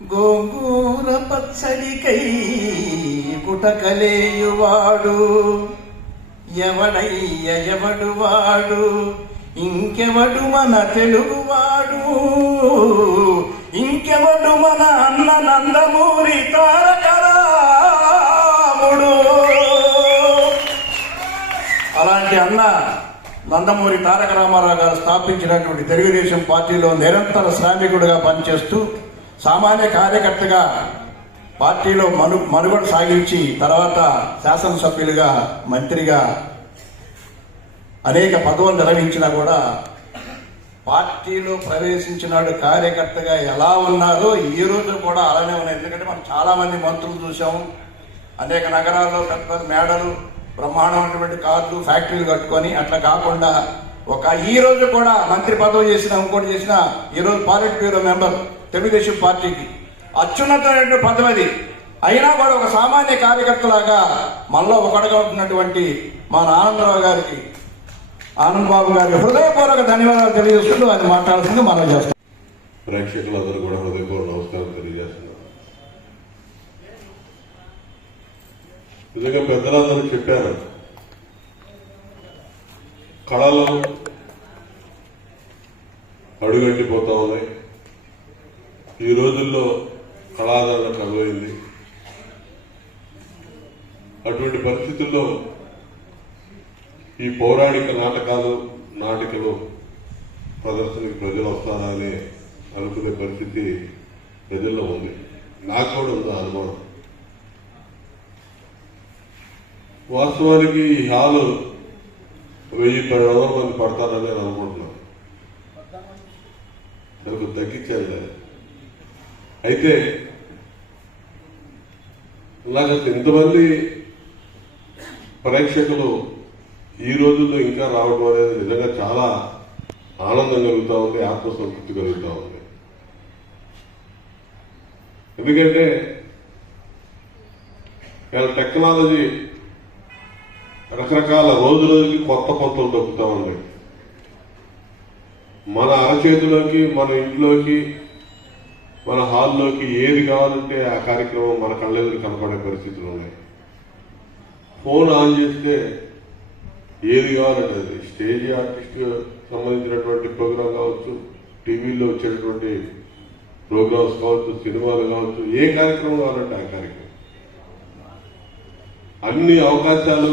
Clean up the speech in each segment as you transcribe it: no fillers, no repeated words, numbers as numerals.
గోంగూర పచ్చడికై కుటకలేయువాడు ఎవడయ్య ఎవడు వాడు, ఇంకెవడు మన తెలుగువాడు, ఇంకెవడు మన అన్న నందమూరి తారక రాముడు. అలాంటి అన్న నందమూరి తారక రామారావు గారు స్థాపించినటువంటి తెలుగుదేశం పార్టీలో నిరంతర శ్రామికుడిగా పనిచేస్తూ సామాన్య కార్యకర్తగా పార్టీలో మనుగడ సాగించి తర్వాత శాసనసభ్యులుగా, మంత్రిగా అనేక పదవులు నిర్వహించినా కూడా పార్టీలో ప్రవేశించినాడు కార్యకర్తగా ఎలా ఉన్నారో ఈ రోజు కూడా అలానే ఉన్నాయి. ఎందుకంటే మనం చాలా మంది మంత్రులు చూసాము, అనేక నగరాల్లో పెద్ద పెద్ద మేడలు, బ్రహ్మాండమైనటువంటి కార్లు, ఫ్యాక్టరీలు కట్టుకొని. అట్లా కాకుండా ఈ రోజు కూడా మంత్రి పదవి చేసిన, ఇంకోటి చేసిన, ఈరోజు పాలిట్ బ్యూరో మెంబర్ తెలుగుదేశం పార్టీకి అత్యున్నతమైన పదవి అది. అయినా కూడా ఒక సామాన్య కార్యకర్తలాగా మనలో ఒకడుగా ఉంటున్నటువంటి మా ఆనందరావు గారికి, ఆనంద్ బాబు గారికి హృదయపూర్వక ధన్యవాదాలు తెలియజేస్తూ ఆయన మాట్లాడుతుంది మనం చేస్తాం. ప్రేక్షకులందరూ కూడా హృదయపూర్వక నమస్కారం తెలియజేస్తున్నారు. నిజంగా పెద్దలందరూ చెప్పారు, కళలు అడుగట్టిపోతా ఉన్నాయి. ఈ రోజుల్లో కళాదరణ కరువైంది. అటువంటి పరిస్థితుల్లో ఈ పౌరాణిక నాటికలు ప్రదర్శనకి ప్రజలు వస్తారా అని అనుకునే పరిస్థితి ప్రజల్లో ఉంది. నాకు కూడా ఉంది అనుమానం. వాస్తవానికి ఈ హాలు 1000-1200 మంది పడతారని నేను అనుకుంటున్నాను. నాకు తగ్గించాలి. అయితే నాకు ఇంతమంది ప్రేక్షకులు ఈ రోజుల్లో ఇంకా రావడం అనేది నిజంగా చాలా ఆనందం కలుగుతూ ఉంది, ఆత్మసంతృప్తి కలుగుతూ ఉంది. ఎందుకంటే టెక్నాలజీ రకరకాల రోజులకి కొత్తలు దొక్కుతూ ఉన్నాయి. మన అరచేతిలోకి, మన ఇంట్లోకి, మన హాల్లోకి ఏది కావాలంటే ఆ కార్యక్రమం మన కళ్ళెదురు కనపడే పరిస్థితులు ఉన్నాయి. ఫోన్ ఆన్ చేస్తే ఏది కావాలంటే అది స్టేజ్ ఆర్టిస్ట్ సంబంధించినటువంటి ప్రోగ్రాం కావచ్చు, టీవీలో వచ్చేటటువంటి ప్రోగ్రామ్స్ కావచ్చు, సినిమాలు కావచ్చు, ఏ కార్యక్రమం కావాలంటే ఆ కార్యక్రమం. అన్ని అవకాశాలు,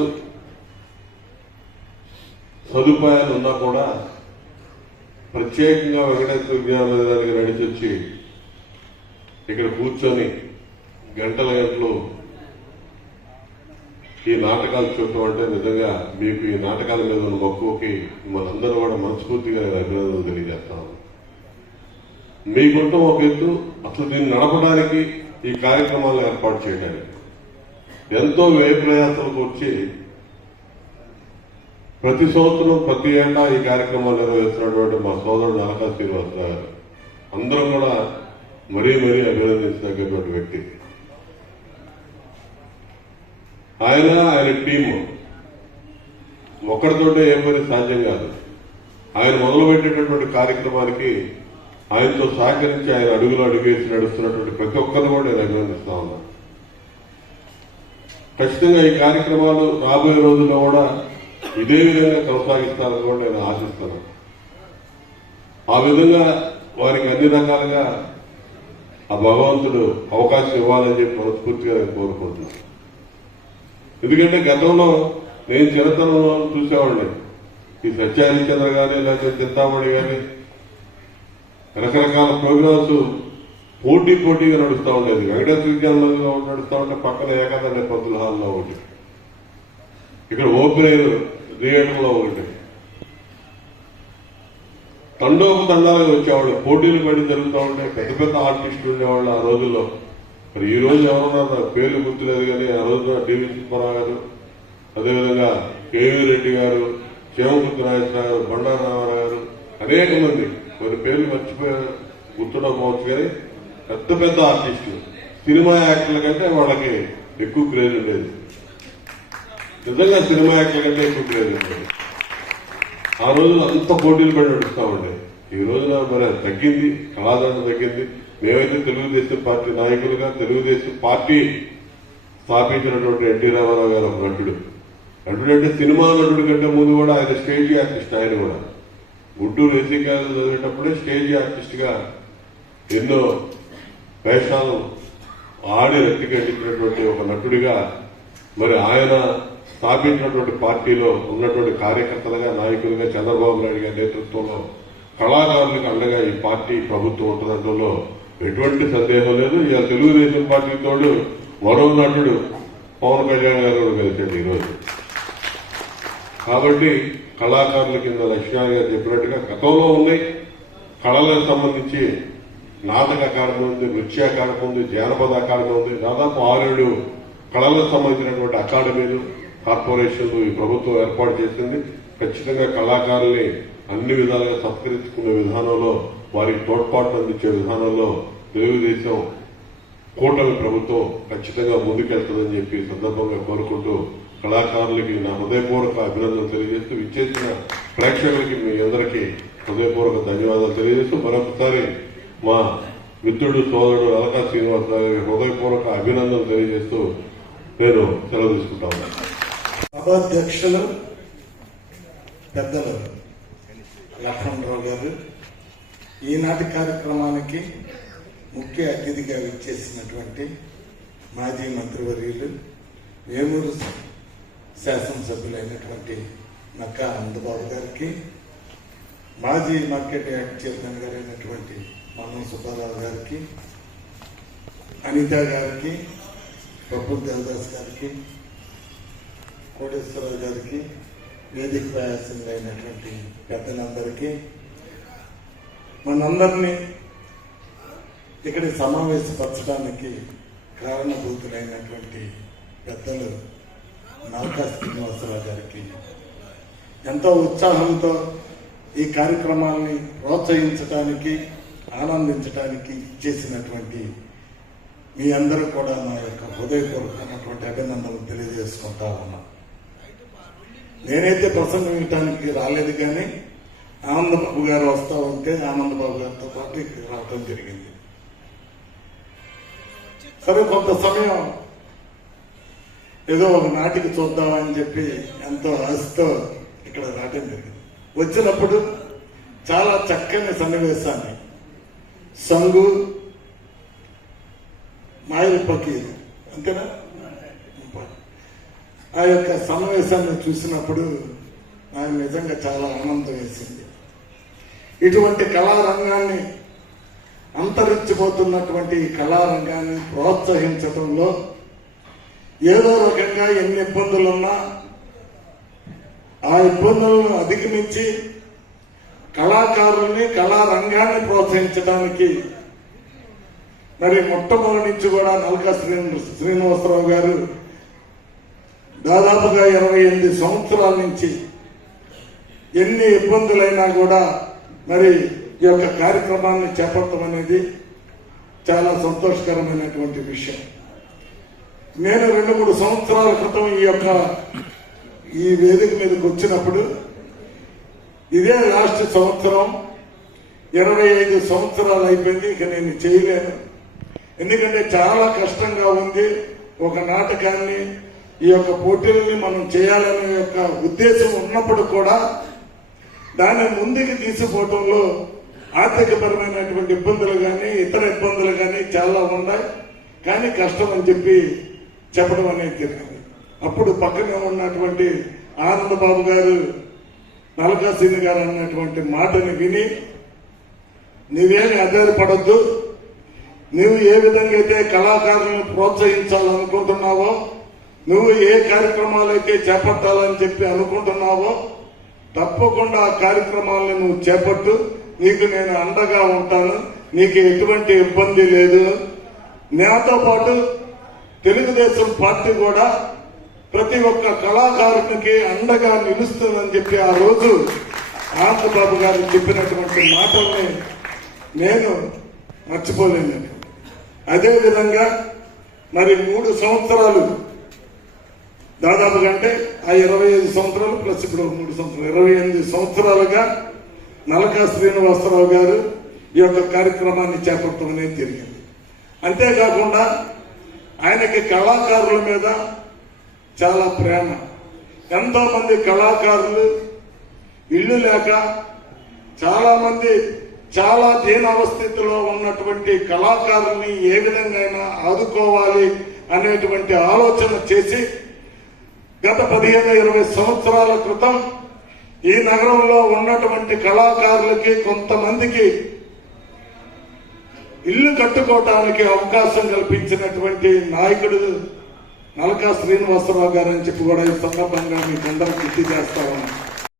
సదుపాయాలు ఉన్నా కూడా ప్రత్యేకంగా వెంకటేశ్వర విజ్ఞానాలయానికి నడిచొచ్చి ఇక్కడ కూర్చొని గంటలు ఈ నాటకాలు చూడటం అంటే నిజంగా మీకు ఈ నాటకాల మీద ఉన్న మక్కువకి మనందరూ కూడా మనస్ఫూర్తిగా అభినందనలు తెలియజేస్తాము. మీకుంటాం ఒక ఎత్తు, అసలు దీన్ని నడపడానికి, ఈ కార్యక్రమాలను ఏర్పాటు చేయడానికి ఎంతో వ్యయ ప్రయాసాలకు వచ్చి ప్రతి సంవత్సరం, ప్రతి ఏటా ఈ కార్యక్రమాలు నిర్వహిస్తున్నటువంటి మా సోదరుడు నలకా శ్రీనివాసరావు గారు అందరం కూడా మరీ అభినందించదగ్గటువంటి వ్యక్తి. ఆయన టీమ్ ఒక్కడితోటే ఏ పని సాధ్యం కాదు. ఆయన మొదలుపెట్టేటటువంటి కార్యక్రమానికి ఆయనతో సహకరించి ఆయన అడుగులు అడుగేసి నడుస్తున్నటువంటి ప్రతి ఒక్కరిని కూడా నేను అభినందిస్తా ఉన్నాను. ఖచ్చితంగా ఈ కార్యక్రమాలు రాబోయే రోజుల్లో కూడా ఇదే విధంగా కొనసాగిస్తారని కూడా నేను ఆశిస్తున్నాను. ఆ విధంగా వారికి అన్ని రకాలుగా ఆ భగవంతుడు అవకాశం ఇవ్వాలని చెప్పి మనస్ఫూర్తిగా నేను కోరుకుంటున్నాను. ఎందుకంటే గతంలో నేను చిన్నతనంలో చూసేవాడిని, ఈ సత్యహరిశ్చంద్ర కానీ, లేకపోతే చింతామణి కానీ రకరకాల ప్రోగ్రామ్స్ పోటీగా నడుస్తూ ఉండేది. వెంకటేశ్వర విద్యాలయంలో నడుస్తూ ఉంటే పక్కన ఏకాదండ పంతుల హాల్లో ఒకటి, ఇక్కడ ఓపెన్ థియేటర్లో ఒకటి, తండోపతండాలుగా వచ్చేవాళ్ళు, పోటీలు పడి జరుగుతూ ఉంటే పెద్ద ఆర్టిస్టులు ఉండేవాళ్ళు ఆ రోజుల్లో. మరి ఈ రోజు ఎవరున్నారు పేర్లు గుర్తులేదు, కానీ ఆ రోజున డివి సుబ్బారావు గారు, అదేవిధంగా కేవీ రెడ్డి గారు, చేమకుర్తి నాగేశ్వరరావు గారు, బండారు రామారావు గారు, అనేక మంది, కొన్ని పేర్లు మర్చిపోయారు, గుర్తుండకపోవచ్చు. కానీ పెద్ద ఆర్టిస్టులు, సినిమా యాక్టర్ల కంటే వాళ్ళకి ఎక్కువ క్రేజ్ ఉండేది. నిజంగా సినిమా యాక్టర్ల కంటే ఎక్కువ క్రేజ్ ఉండేది. ఆ రోజులు అంత పోటీలు పడి నడుస్తూ ఉండేది. ఈ రోజున మరి తగ్గింది, కళాదరణ తగ్గింది. మేమైతే తెలుగుదేశం పార్టీ నాయకులుగా తెలుగుదేశం పార్టీ స్థాపించినటువంటి ఎన్టీ రామారావు గారు ఒక నటుడు. నటుడు అంటే సినిమా నటుడు కంటే ముందు కూడా ఆయన స్టేజ్ ఆర్టిస్ట్. ఆయన కూడా గుంటూరు ఎస్సీ కాలేజ్ చదివేటప్పుడే స్టేజ్ ఆర్టిస్ట్ గా ఎన్నో వేషాలు ఆడి రక్తి కట్టించినటువంటి ఒక నటుడిగా మరి ఆయన స్థాపించినటువంటి పార్టీలో ఉన్నటువంటి కార్యకర్తలుగా నాయకులుగా చంద్రబాబు నాయుడు గారి నేతృత్వంలో కళాకారులకు అండగా ఈ పార్టీ ప్రభుత్వం ఉంటుందంటంలో ఎటువంటి సందేహం లేదు. ఇక తెలుగుదేశం పార్టీ తోడు మరో నటుడు పవన్ కళ్యాణ్ గారు కూడా కలిసాడు ఈరోజు. కాబట్టి కళాకారుల కింద లక్ష్మణ్ గారు చెప్పినట్టుగా గతంలో ఉన్నాయి కళలకు సంబంధించి నాటక అకాడమీ ఉంది, నృత్య అకాడమీ ఉంది, జానపద అకాడమీ ఉంది. దాదాపు 6-7 కళలకు సంబంధించినటువంటి అకాడమీలు కార్పొరేషన్లు ఈ ప్రభుత్వం ఏర్పాటు చేసింది. ఖచ్చితంగా కళాకారుల్ని అన్ని విధాలుగా సత్కరించుకునే విధానంలో వారికి తోడ్పాటు అందించే విధానంలో తెలుగుదేశం కూటమి ప్రభుత్వం ఖచ్చితంగా ముందుకెళ్తుందని చెప్పి సందర్భంగా కోరుకుంటూ కళాకారులకి నా హృదయపూర్వక అభినందనలు తెలియజేస్తూ ఇచ్చేసిన ప్రేక్షకులకి మీ అందరికీ హృదయపూర్వక ధన్యవాదాలు తెలియజేస్తూ మరొకసారి మా మిత్రుడు సోదరుడు అలకా శ్రీనివాస్ గారికి హృదయపూర్వక అభినందనలు తెలియజేస్తూ నేను సెలవు తీసుకుంటాను. సభాధ్యక్షులు పెద్దలు లక్ష్మణరావు గారు, ఈనాటి కార్యక్రమానికి ముఖ్య అతిథిగా విచ్చేసినటువంటి మాజీ మంత్రివర్యులు వేమూరు శాసనసభ్యులైనటువంటి నక్కా ఆనందబాబు గారికి, మాజీ మార్కెట్ యార్డ్ చైర్మన్ గారైనటువంటి మన్నం సుబ్బారావు గారికి, అనిత గారికి, ప్రఫుల్ దేవదాస్ గారికి, కోటేశ్వరరావు గారికి, వేదిక ప్రయాసంగా పెద్దలందరికీ, మనందరినీ ఇక్కడ సమావేశపరచడానికి కారణభూతులైనటువంటి పెద్దలు నాల్కా శ్రీనివాసరావు గారికి, ఎంతో ఉత్సాహంతో ఈ కార్యక్రమాన్ని ప్రోత్సహించడానికి ఆనందించడానికి చేసినటువంటి మీ అందరూ కూడా నా యొక్క హృదయపూర్వకమైనటువంటి అభినందనలు తెలియజేసుకుంటా ఉన్నా. నేనైతే ప్రసంగం ఇవ్వటానికి రాలేదు, కానీ ఆనందబాబు గారు వస్తూ ఉంటే ఆనందబాబు గారితో పాటు ఇక్కడికి రావడం జరిగింది. సరే, కొంత సమయం ఏదో ఒక నాటికి చూద్దామని చెప్పి ఎంతో ఆశతో ఇక్కడ రావడం జరిగింది. వచ్చినప్పుడు చాలా చక్కని సన్నివేశాన్ని సంగు మాయల పకీర్ అంతేనా ఆ యొక్క సన్నివేశాన్ని చూసినప్పుడు నాకు నిజంగా చాలా ఆనందం వేసింది. ఇటువంటి కళారంగాన్ని అంతరించిపోతున్నటువంటి ఈ కళారంగాన్ని ప్రోత్సహించడంలో ఏదో రకంగా ఎన్ని ఇబ్బందులున్నా ఆ ఇబ్బందులను అధిగమించి కళాకారుల్ని కళారంగాన్ని ప్రోత్సహించడానికి మరి మొట్టమొదటి నుంచి కూడా నల్కా శ్రీనివాసరావు గారు దాదాపుగా 28 సంవత్సరాల నుంచి ఎన్ని ఇబ్బందులైనా కూడా మరి ఈ యొక్క కార్యక్రమాన్ని చేపట్టడం అనేది చాలా సంతోషకరమైనటువంటి విషయం. నేను 2-3 సంవత్సరాల క్రితం ఈ వేదిక మీదకి వచ్చినప్పుడు ఇదే లాస్ట్ సంవత్సరం 25 సంవత్సరాలు అయిపోయింది, ఇక నేను చేయలేను. ఎందుకంటే చాలా కష్టంగా ఉంది. ఒక నాటకాన్ని ఈ యొక్క పోటీలని మనం చేయాలనే యొక్క ఉద్దేశం ఉన్నప్పుడు కూడా దాన్ని ముందుకు తీసుకుపోవటంలో ఆర్థికపరమైనటువంటి ఇబ్బందులు కానీ ఇతర ఇబ్బందులు కానీ చాలా ఉన్నాయి. కానీ కష్టం అని చెప్పి చెప్పడం అనేది జరిగింది. అప్పుడు పక్కనే ఉన్నటువంటి ఆనందబాబు గారు, నల్కా శ్రీని గారు అన్నటువంటి మాటని విని నువ్వేమి ఆధారపడద్దు, నువ్వు ఏ విధంగా అయితే కళాకారులను ప్రోత్సహించాలనుకుంటున్నావో, నువ్వు ఏ కార్యక్రమాలు అయితే చేపట్టాలని చెప్పి అనుకుంటున్నావో తప్పకుండా ఆ కార్యక్రమాలను నువ్వు చేపట్టు, నీకు నేను అండగా ఉంటాను, నీకు ఎటువంటి ఇబ్బంది లేదు. నాతో పాటు తెలుగుదేశం పార్టీ కూడా ప్రతి ఒక్క కళాకారునికి అండగా నిలుస్తుందని చెప్పి ఆ రోజు ఆనందబాబు గారు చెప్పినటువంటి మాటల్ని నేను మర్చిపోలేను. అదేవిధంగా మరి 3 సంవత్సరాలు దాదాపుగా అంటే ఆ 25 సంవత్సరాలు ప్లస్ ఇప్పుడు 3 సంవత్సరాలు 28 సంవత్సరాలుగా నల్కా శ్రీనివాసరావు గారు ఈ యొక్క కార్యక్రమాన్ని చేపట్టడం అనేది జరిగింది. అంతేకాకుండా ఆయనకి కళాకారుల మీద చాలా ప్రేమ. ఎంతో మంది కళాకారులు ఇల్లు లేక, చాలా మంది చాలా దీనావస్థితిలో ఉన్నటువంటి కళాకారుల్ని ఏ విధంగా ఆదుకోవాలి అనేటువంటి ఆలోచన చేసి గత 15-20 సంవత్సరాల క్రితం ఈ నగరంలో ఉన్నటువంటి కళాకారులకి కొంతమందికి ఇల్లు కట్టుకోవటానికి అవకాశం కల్పించినటువంటి నాయకుడు నలకా శ్రీనివాసరావు గారు అని చెప్పి కూడా ఈ సందర్భంగా మీకు అందరూ గుర్తు చేస్తా ఉన్నాను.